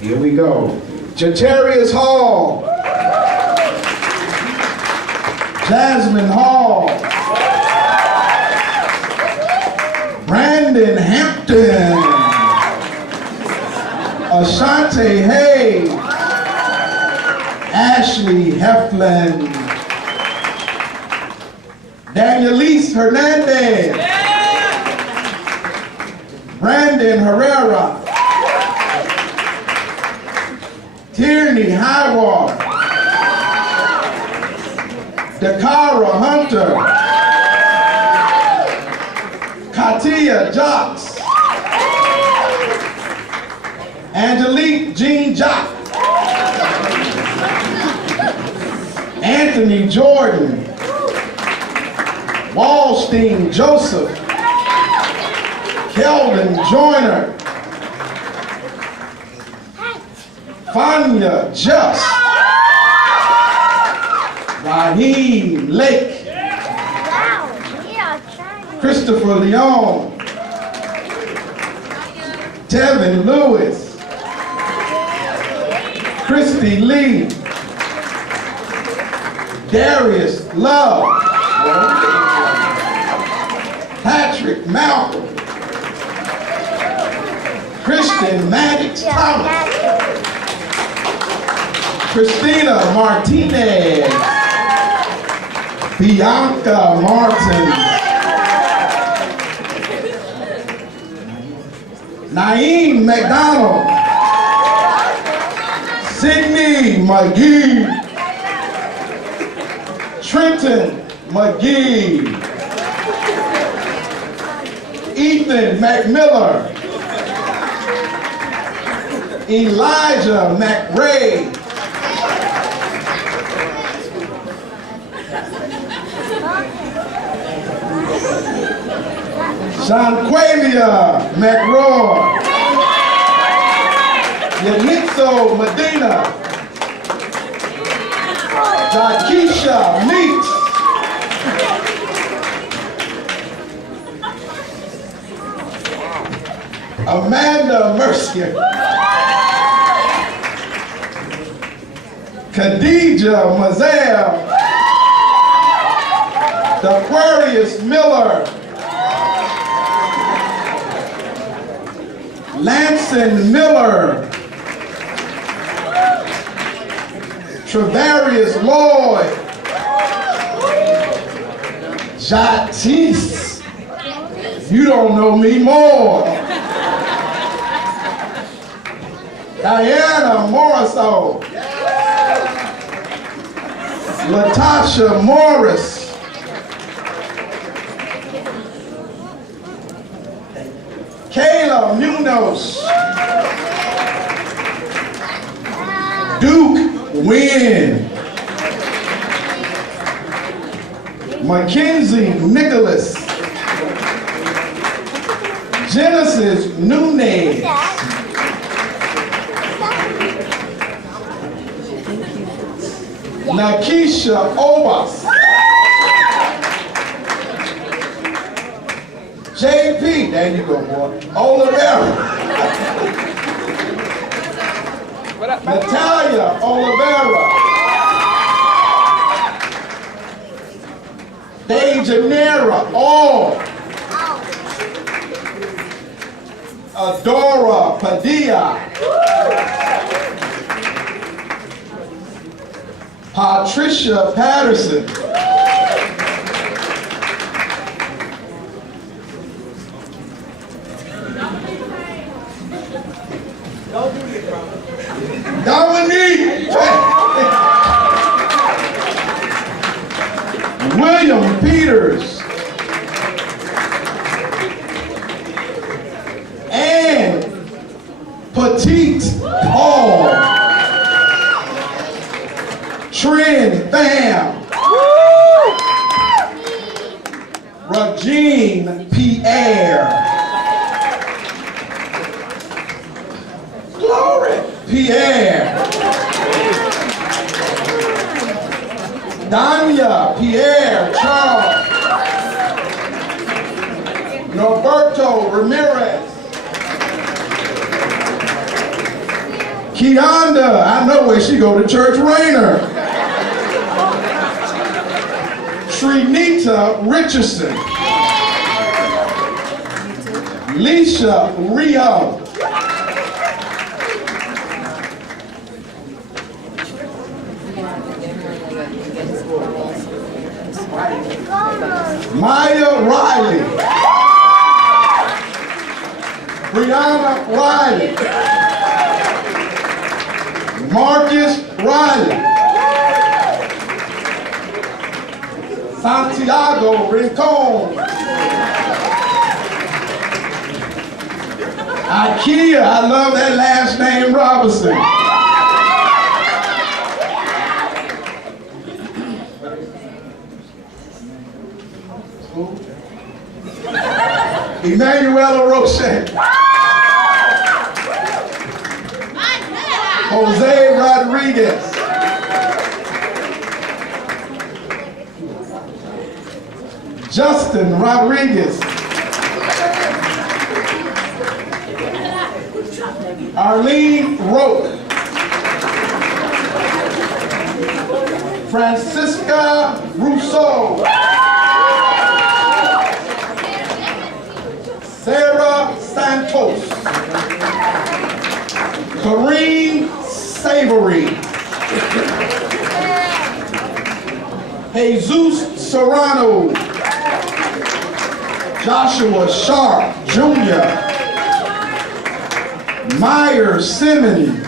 Here we go. Jatarius Hall. Jasmine Hall. Brandon Hampton. Ashante Hayes. Ashley Heflin. Danielise Hernandez. Brandon Herrera. Tierney Highwater. Dakara Hunter. Katia Jocks. Angelique Jean Jock. Anthony Jordan. Wallstein Joseph. Keldon Joyner. Fania Just. Raheem Lake. Christopher Leon. Tevin Lewis. Christy Lee. Darius Love. Patrick Malcolm. Christian Maddox Thomas. Christina Martinez. Bianca Martin. Naeem McDonald. Sydney McGee. Trenton McGee. Ethan McMiller. Elijah McRae. Shanqualia McRoy. Yanitzo Medina. Jakisha Meeks. Amanda Mersker. Khadija Mazel. Aquarius Miller. Lanson Miller. Travarius Lloyd. Jatis. You don't know me more. Diana Morriso. Latasha Morris. Kayla Munoz. Duke Wynn. Mackenzie Nicholas. Genesis Nunez. Nakisha Obas. JP, there you go, boy. Olivera. Natalia Olivera. Dejanira All. Adora Padilla. Patricia Patterson. Dominique William Peters and Petite Paul. Trend Fam. Regine Pierre. Glory Pierre. Danya Pierre Charles. Norberto Ramirez. Keonda, I know where she go to church, Rainer. Trinita Richardson. Leisha Rio. Maya Riley. Brianna Riley. Marcus Riley. Santiago Rincon. Ikea, I love that last name, Robinson. Emanuela Roche. Jose Rodriguez. Justin Rodriguez. Arlene Roque. Francisca Rousseau. Sarah Santos. Kareem Savory. Jesus Serrano. Joshua Sharp Jr. Meyer Simmons.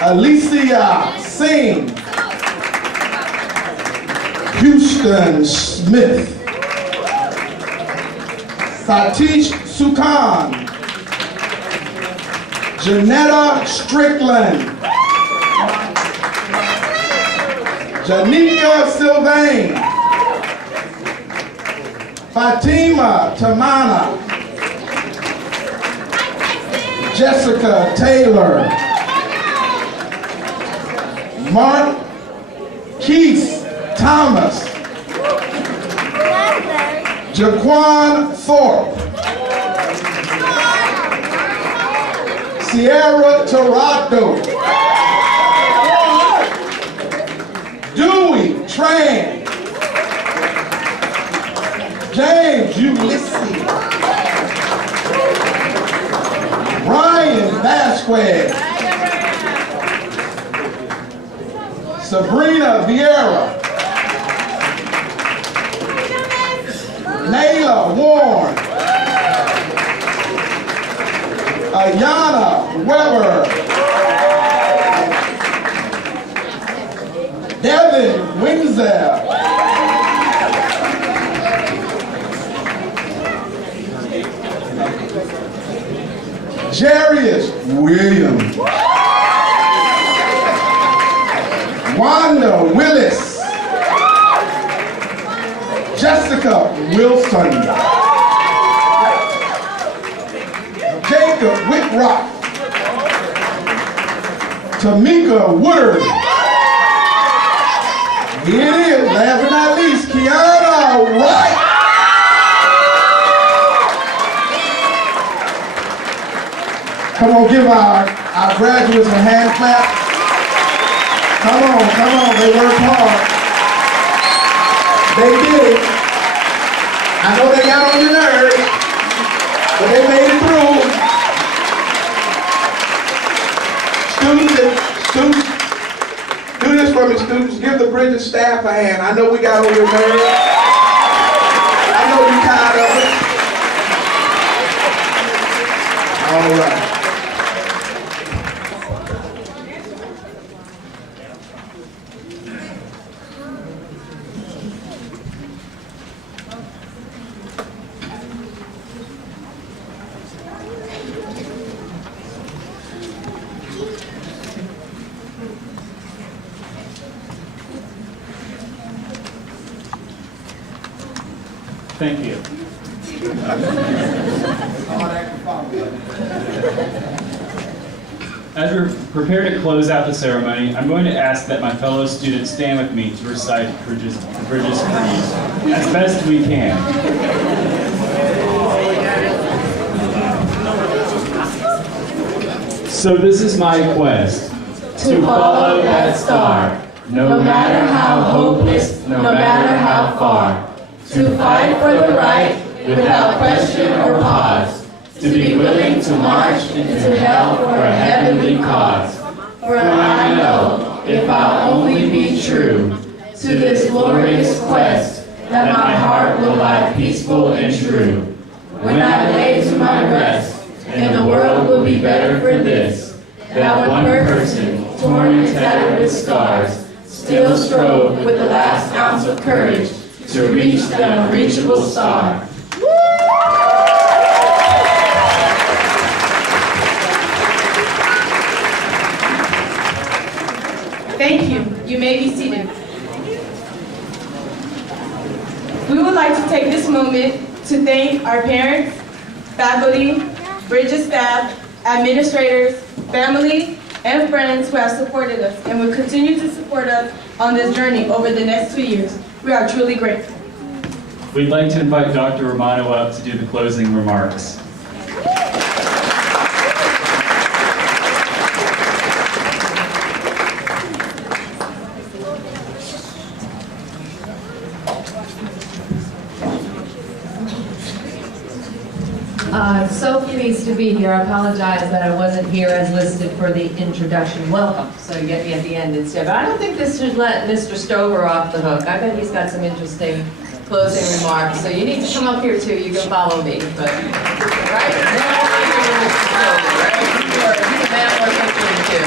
Alicia Singh. Houston Smith. Satish Sukan. Janetta Strickland. Janika Sylvain. Fatima Tamana. Jessica Taylor. Mark Keith Thomas. Jaquan Thorpe. Sierra Toronto. Dewey Tran. James Ulysses. Ryan Vasquez. Sabrina Vieira. Nayla Warren. Ayana Weber. Devin Winzel. Jarius Williams. Wanda Willis. Jessica Wilson. Jacob Whitrock. Tamika Woodard. Here it is, last but not least, Kiana Wright. Come on, give our graduates a hand clap. Come on, they worked hard. They did it. I know they got on your nerves, but they made it through. Students, do this for me, students. Give the Bridget staff a hand. I know we got on your nerves. I know you're tired of it. All right. Thank you. As we prepare to close out the ceremony, I'm going to ask that my fellow students stand with me to recite the Bridges Creed as best we can. So this is my quest, to follow that star, no matter how hopeless, no matter how far, to fight for the right without question or pause, to be willing to march into hell for a heavenly cause. For I know, if I'll only be true to this glorious quest, that my heart will lie peaceful and true. When I lay to my rest, and the world will be better for this, that one person, torn and tattered with scars, still strove with the last ounce of courage to reach the unreachable star. Thank you. You may be seated. We would like to take this moment to thank our parents, faculty, Bridges staff, administrators, family, and friends who have supported us and will continue to support us on this journey over the next 2 years. We are truly grateful. We'd like to invite Dr. Romano up to do the closing remarks. So pleased to be here. I apologize that I wasn't here as listed for the introduction. Welcome. So you get me at the end instead. But I don't think this should let Mr. Stover off the hook. I bet he's got some interesting closing remarks. So you need to come up here too. You can follow me. But right? He's a man worth listening to.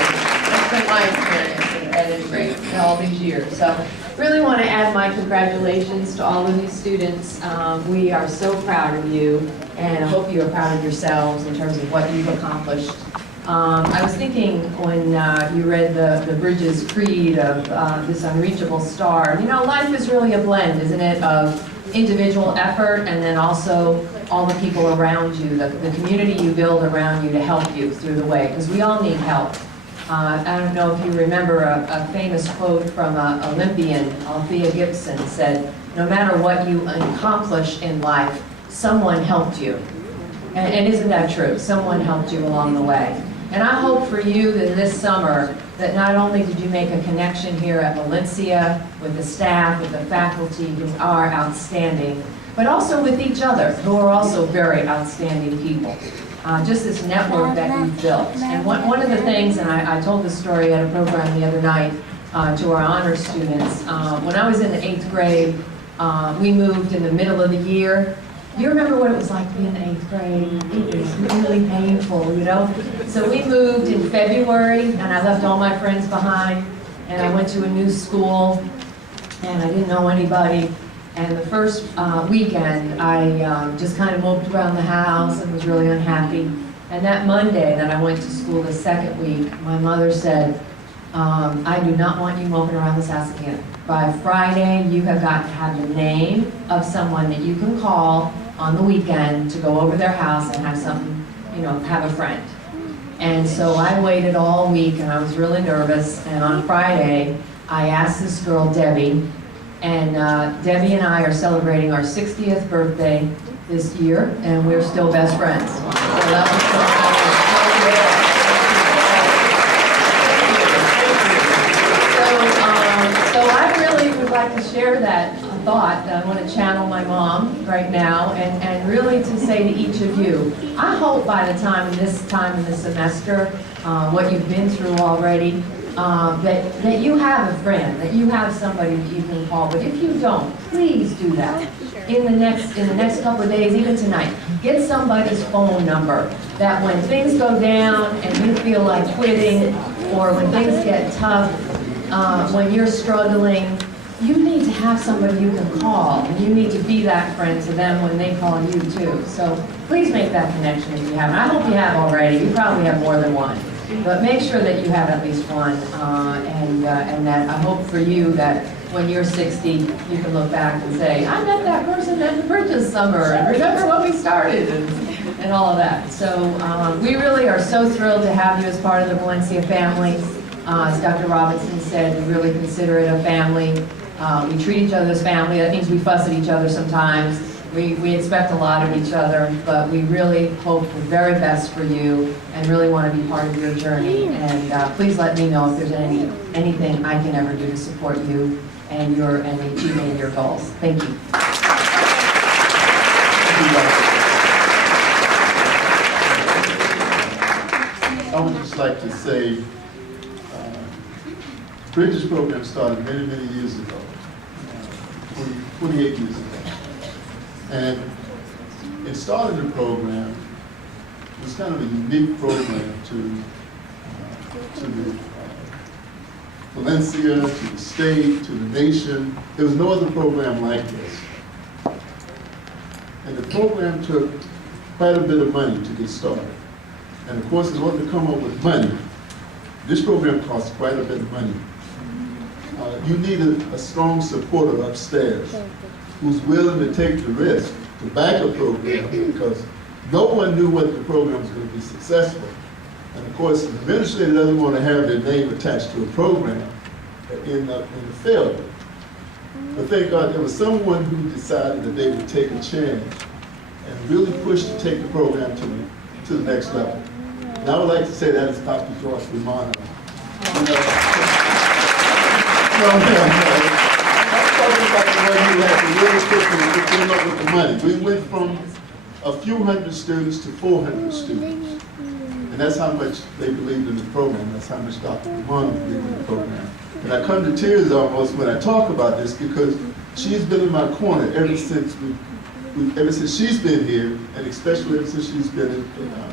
That's been my experience at any rate in all these years. So really want to add my congratulations to all of these students. We are so proud of you, and I hope you are proud of yourselves in terms of what you've accomplished. I was thinking when you read the Bridges Creed of this unreachable star, you know, life is really a blend, isn't it, of individual effort and then also all the people around you, the community you build around you to help you through the way, because we all need help. I don't know if you remember a famous quote from an Olympian, Althea Gibson, said, "No matter what you accomplish in life, someone helped you." And isn't that true? Someone helped you along the way. And I hope for you that this summer, that not only did you make a connection here at Valencia with the staff, with the faculty who are outstanding, but also with each other, who are also very outstanding people. Just this network that you've built. And one of the things, and I told this story at a program the other night to our honors students, when I was in the 8th grade, we moved in the middle of the year. You remember what it was like being in 8th grade? It was really painful, you know? So we moved in February, and I left all my friends behind, and I went to a new school, and I didn't know anybody. And the first weekend, I just kind of moped around the house and was really unhappy. And that Monday that I went to school the second week, my mother said, I do not want you moping around this house again. By Friday, you have got to have the name of someone that you can call on the weekend to go over their house and have something, you know, have a friend. And so I waited all week and I was really nervous. And on Friday, I asked this girl, Debbie, and Debbie and I are celebrating our 60th birthday this year, and we're still best friends. So that was so I really would like to share that thought. I want to channel my mom right now, and really to say to each of you, I hope by the time in the semester, what you've been through already, that you have a friend, that you have somebody that you can call. But if you don't, please do that. In the next couple of days, even tonight, get somebody's phone number, that when things go down and you feel like quitting, or when things get tough, when you're struggling, you need to have somebody you can call, and you need to be that friend to them when they call you too. So please make that connection if you haven't. I hope you have already. You probably have more than one. But make sure that you have at least one, and that I hope for you that when you're 60, you can look back and say, I met that person at the Bridges summer, and remember when we started, and all of that. So we really are so thrilled to have you as part of the Valencia family. As Dr. Robinson said, we really consider it a family. We treat each other as family. That means we fuss at each other sometimes, We expect a lot of each other, but we really hope the very best for you and really want to be part of your journey. And please let me know if there's anything I can ever do to support you and achieving your goals. Thank you. I would just like to say, Bridges program started many, many years ago, 28 years ago. And it started the program, it was kind of a unique program to the Valencia, to the state, to the nation. There was no other program like this. And the program took quite a bit of money to get started. And of course, in order to come up with money, this program costs quite a bit of money. You need a strong supporter upstairs who's willing to take the risk to back a program, because no one knew what the program was going to be successful. And of course, the administrator doesn't want to have their name attached to a program that end up in a failure. But thank God there was someone who decided that they would take a chance and really push to take the program to the next level. And I would like to say that is Dr. George Romano. I'm talking about the one who had to really quickly came up with the money. We went from a few hundred students to 400 students. And that's how much they believed in the program. That's how much Dr. Romano believed in the program. And I come to tears almost when I talk about this, because she's been in my corner ever since she's been here, and especially ever since she's been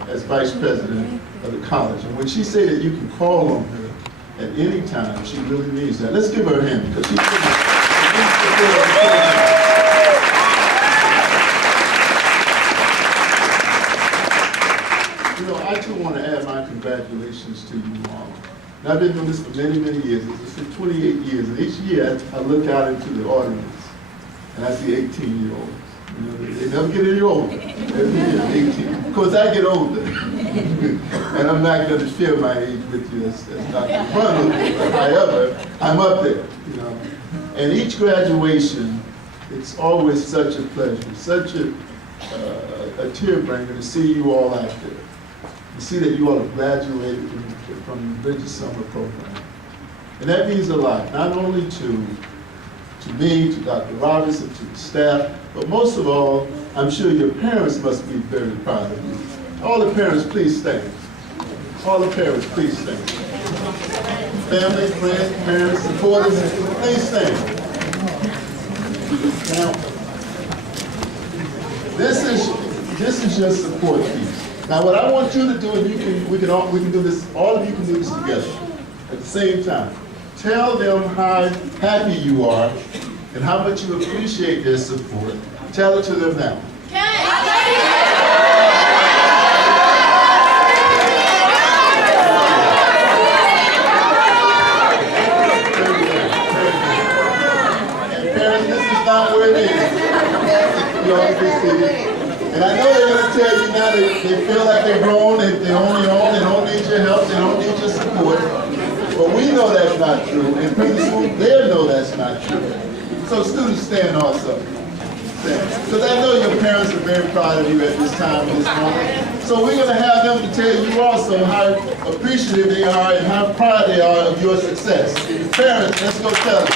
as vice president of the college. And when she said that you can call on her at any time, she really means that. Let's give her a hand, because she's been I too want to add my congratulations to you all. And I've been doing this for many, many years. It's been 28 years, and each year I look out into the audience and I see 18-year-olds. They never get any older. Every year, 18. Of course, I get older. And I'm not going to share my age with you as Dr. Romano, however, I'm up there. And each graduation, it's always such a pleasure, such a tear bringer to see you all out there. To see that you all have graduated from the Bridges Summer Program. And that means a lot, not only to me, to Dr. Robinson, to the staff, but most of all, I'm sure your parents must be very proud of you. All the parents, please stand. All the parents, please stand. Family, friends, parents, supporters, please stand. Now, this is your support piece. Now, what I want you to do, and we can do this. All of you can do this together at the same time. Tell them how happy you are and how much you appreciate their support. Tell it to them now. And parents, this is not where it is. You all can see it. And I know they're going to tell you now that they feel like they're grown, and they don't need your help, they don't need your support. But we know that's not true, and pretty soon they'll know that's not true. So students, stand also. Stand. Because I know your parents are very proud of you at this time, this moment. So we're going to have them to tell you also how appreciative they are and how proud they are of your success. Parents, let's go tell them.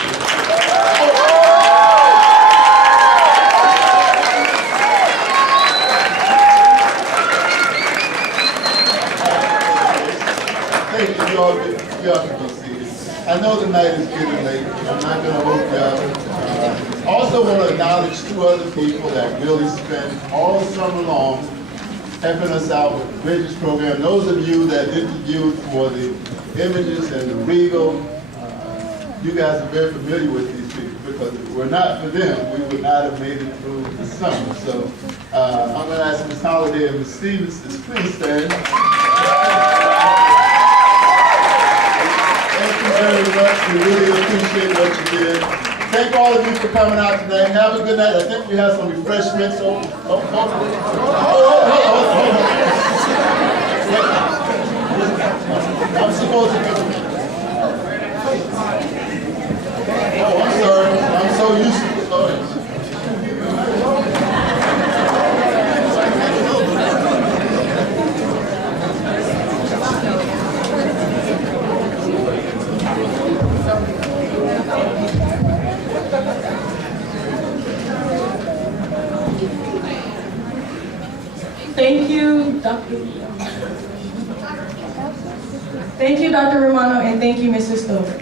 Y'all can go see it. I know the night is getting late. I'm not going to hold y'all. Also want to acknowledge two other people that really spent all summer long helping us out with the Bridges program. Those of you that interviewed for the images and the Regal, you guys are very familiar with these people, because if it were not for them, we would not have made it through the summer. So I'm going to ask Ms. Holliday and Ms. Stevens to please stand. Thank you very much. We really appreciate what you did. Thank all of you for coming out tonight. Have a good night. I think we have some refreshments. I'm supposed to be. Oh, I'm sorry. I'm so used to this. Thank you, Dr. Romano, and thank you, Mr. Stover.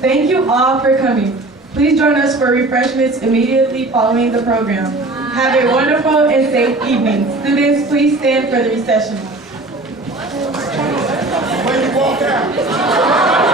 Thank you all for coming. Please join us for refreshments immediately following the program. Have a wonderful and safe evening. Students, please stand for the recession. When you walk out.